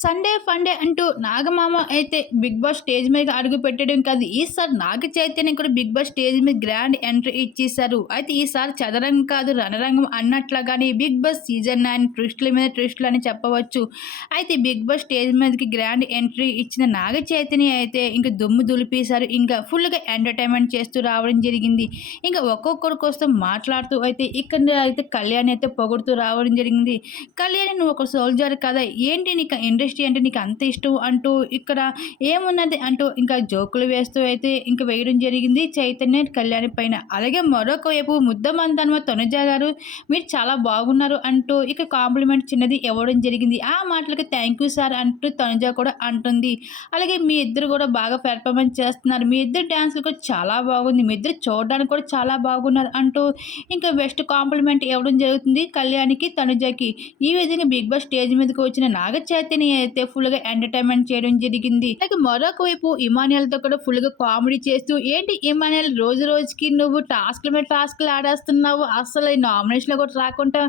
Sunday funday అంటూ నాగమామ అయితే Bigg Boss stage మీద అడుగు పెట్టడం కాదు. ఈసారి నాగ చైతన్య కూడా బిగ్ బాస్ స్టేజ్ మీద గ్రాండ్ ఎంట్రీ ఇచ్చేశారు. అయితే ఈసారి చదరంగం కాదు రణరంగం అన్నట్లుగానే బిగ్ బాస్ సీజన్ నైన్ ట్విస్టుల మీద ట్విస్టులు అని చెప్పవచ్చు. అయితే బిగ్ బాస్ స్టేజ్ మీదకి గ్రాండ్ ఎంట్రీ ఇచ్చిన నాగ చైతన్య అయితే ఇంకా దుమ్ము దులిపేశారు. ఇంకా ఫుల్గా ఎంటర్టైన్మెంట్ చేస్తూ రావడం జరిగింది. ఇంకా ఒక్కొక్కరి కోసం మాట్లాడుతూ అయితే ఇక్కడ అయితే కళ్యాణ్ అయితే పొగుడుతూ రావడం జరిగింది. కళ్యాణ్ నువ్వు ఒక సోల్జర్ కదా ఏంటి నీకు ఇండస్ట్రీ అంటే నీకు అంత ఇష్టం అంటూ ఇక్కడ ఏమున్నది అంటూ ఇంకా జోకులు వేస్తూ అయితే ఇంకా వేయడం జరిగింది. చైతన్య కళ్యాణి పైన. అలాగే మరొక వైపు ముద్దమందన్మ తనుజ గారు మీరు చాలా బాగున్నారు అంటూ ఇక కాంప్లిమెంట్ చిన్నది ఇవ్వడం జరిగింది. ఆ మాటలకి థ్యాంక్ యూ సార్ అంటూ తనుజ కూడా అంటుంది. అలాగే మీ ఇద్దరు కూడా బాగా పెర్ఫార్మెన్స్ చేస్తున్నారు. మీ ఇద్దరు డ్యాన్స్లు కూడా చాలా బాగుంది. మీ ఇద్దరు చూడడానికి కూడా చాలా బాగున్నారు అంటూ ఇంకా బెస్ట్ కాంప్లిమెంట్ ఇవ్వడం జరుగుతుంది కళ్యాణికి తనుజకి. ఈ విధంగా బిగ్ బాస్ స్టేజ్ మీదకి వచ్చిన నాగ చైతన్య అయితే ఫుల్గా ఎంటర్టైన్మెంట్ చేయడం జరిగింది. అలాగే మరొక వైపు ఇమానియల్తో కూడా ఫుల్గా కామెడీ చేస్తూ ఏంటి ఇమానియల్ రోజు రోజుకి నువ్వు టాస్క్ మీద టాస్క్లు ఆడేస్తున్నావు? అసలు నామినేషన్లో కూడా రాకుండా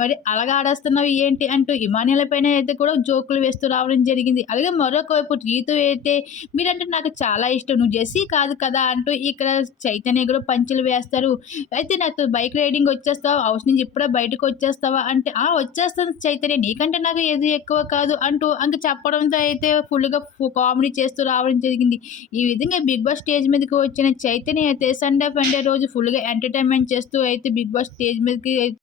మరి అలాగా ఆడేస్తున్నావు ఏంటి అంటూ ఇమానియల్ పైన అయితే కూడా జోకులు వేస్తూ రావడం జరిగింది. అలాగే మరొక వైపు రీతు అయితే మీరంటే నాకు చాలా ఇష్టం నువ్వు జెస్సీ కాదు కదా అంటూ ఇక్కడ చైతన్య కూడా పంచులు వేస్తారు. అయితే నాతో బైక్ రైడింగ్ వచ్చేస్తావు? హౌస్ నుంచి ఇప్పుడే బయటకు వచ్చేస్తావా? అంటే ఆ వచ్చేస్తాను చైతన్య నీకంటే నాకు ఏది ఎక్కువ కాదు అంటూ అంక చెప్పడంతో అయితే ఫుల్గా కామెడీ చేస్తూ రావడం జరిగింది. ఈ విధంగా బిగ్ బాస్ స్టేజ్ మీదకి వచ్చిన చైతన్య అయితే సండే ఫండే రోజు ఫుల్గా ఎంటర్టైన్మెంట్ చేస్తూ అయితే బిగ్ బాస్ స్టేజ్ మీదకి